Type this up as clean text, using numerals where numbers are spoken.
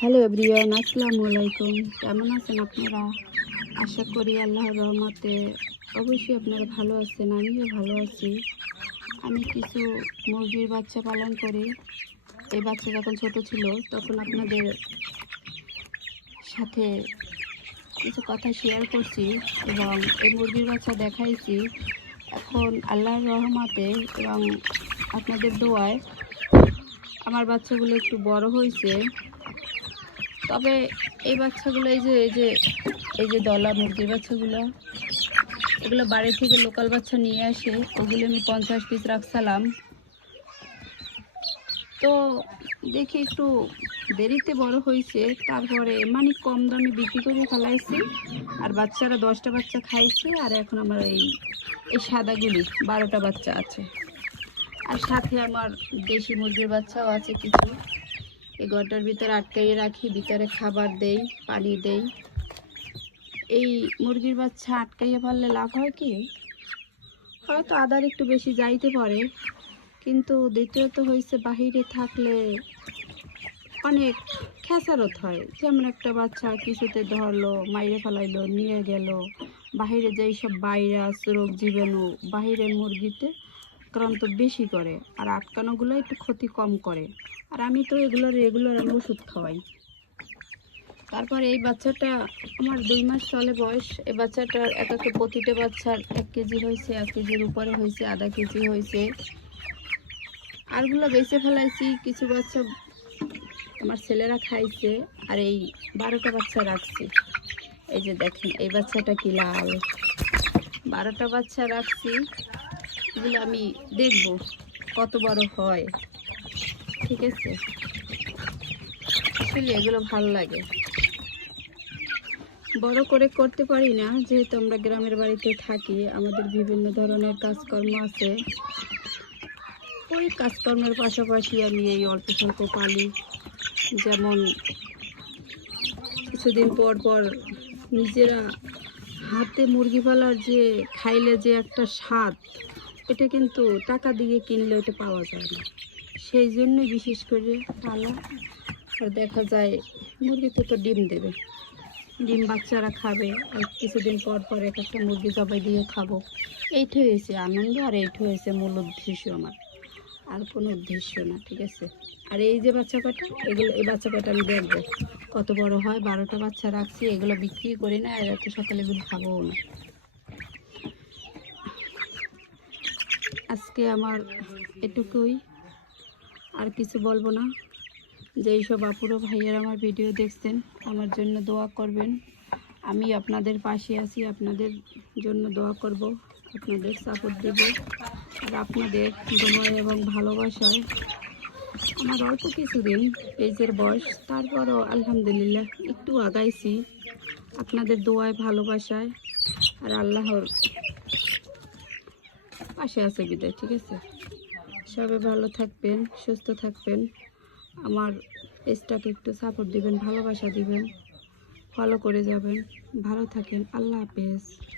Hello everyone, আসসালামু আলাইকুম। কেমন আছেন আপনারা? আশা করি আল্লাহর রহমতে অবশ্যই আপনারা ভালো আছেন। আমিও ভালো আছি। আমি কিছু মুরগির বাচ্চা পালন করি। এই বাচ্চা যখন ছোট ছিল তখন আপনাদের সাথে কিছু কথা শেয়ার করছি এবং এই মুরগির বাচ্চা দেখাইছি। এখন আল্লাহর রহমতে এবং আপনাদের দোয়ায় আমার বাচ্চাগুলো একটু বড় হয়েছে। তবে এই বাচ্চাগুলো এই যে দলা মুরগির বাচ্চাগুলো, এগুলো বাড়ি থেকে লোকাল বাচ্চা নিয়ে আসে। ওগুলো আমি 50 পিস রাখছিলাম। তো দেখি একটু দেরিতে বড় হয়েছে, তারপরে মানে কম দামে বিক্রি করে ফেলাইছি। আর বাচ্চারা 10টা বাচ্চা খাইছে। আর এখন আমার এই সাদাগুলি 12টা বাচ্চা আছে। আর সাথে আমার দেশি মুরগির বাচ্চাও আছে কিছু। এই ঘরটার ভিতরে আটকাইয়ে রাখি, ভিতরে খাবার দেই, পানি দেই। এই মুরগির বাচ্চা আটকাইয়ে পারলে লাভ হয় কি, হয়তো আদার একটু বেশি যাইতে পারে, কিন্তু দ্বিতীয়ত হয়েছে বাহিরে থাকলে অনেক খেসারত হয়। যেমন একটা বাচ্চা কিছুতে ধরলো, মাইরে ফেলাইলো, নিয়ে গেল, বাহিরে যেই সব ভাইরাস রোগ জীবাণু বাহিরের মুরগিতে আক্রান্ত বেশি করে, আর আটকানোগুলো একটু ক্ষতি কম করে। আর আমি তো এগুলো রেগুলার ওষুধ খাওয়াই। তারপর এই বাচ্চাটা আমার 2 মাস চলে বয়স। এই বাচ্চাটার একাকে প্রতিটা বাচ্চার 1 কেজি হয়েছে, 1 কেজির উপরে হয়েছে, আধা কেজি হয়েছে। আরগুলো বেঁচে ফেলাইছি। কিছু বাচ্চা আমার ছেলেরা খাইছে। আর এই 12টা বাচ্চা রাখছি। এই যে দেখেন এই বাচ্চাটা কি লাল। 12টা বাচ্চা রাখছি। এগুলো আমি দেখব কত বড় হয়। ঠিক আছে, আসলে এগুলো ভালো লাগে। বড় করে করতে পারি না, যেহেতু আমরা গ্রামের বাড়িতে থাকি। আমাদের বিভিন্ন ধরনের কাজকর্ম আছে। ওই কাজকর্মের পাশাপাশি আমি এই অল্প স্বল্প পালি। যেমন কিছুদিন পর পর নিজেরা হাতে মুরগি পালার যে খাইলে যে একটা স্বাদ, এটা কিন্তু টাকা দিয়ে কিনলে এটা পাওয়া যায় না। সেই জন্য বিশেষ করে পালা। আর দেখা যায় মুরগিতে তো ডিম দেবে, ডিম বাচ্চারা খাবে। আর কিছুদিন পর পর এক একটা মুরগি জবাই দিয়ে খাবো। এইটা হয়েছে আনন্দ, আর এইটা হয়েছে মূল উদ্দেশ্য আমার। আর কোনো উদ্দেশ্য না। ঠিক আছে। আর এই যে বাচ্চা কটা, এই বাচ্চা কটা আমি দেখবো কত বড় হয়। 12টা বাচ্চা রাখছি, এগুলো বিক্রি করি না, আর এত সকালে এগুলো খাবোও না। আজকে আমার এটুকুই, আর কিছু বলবো না। যেই সব আপুরা ভাইয়েরা আমার ভিডিও দেখছেন, আমার জন্য দোয়া করবেন। আমি আপনাদের পাশে আছি, আপনাদের জন্য দোয়া করব, আপনাদের সাপোর্ট দেব। আর আপনাদের দোয়া এবং ভালোবাসায় আমার অল্প কিছুদিন পেজের বয়স, তারপরও আলহামদুলিল্লাহ একটু আগাইছি আপনাদের দোয়ায় ভালোবাসায়। আর আল্লাহর পাশে আছে বিদায়। ঠিক আছে, সবাই ভালো থাকবেন, সুস্থ থাকবেন। আমার পেজটাকে একটু সাপোর্ট দিবেন, ভালোবাসা দিবেন, ফলো করে যাবেন। ভালো থাকেন। আল্লাহ হাফেজ।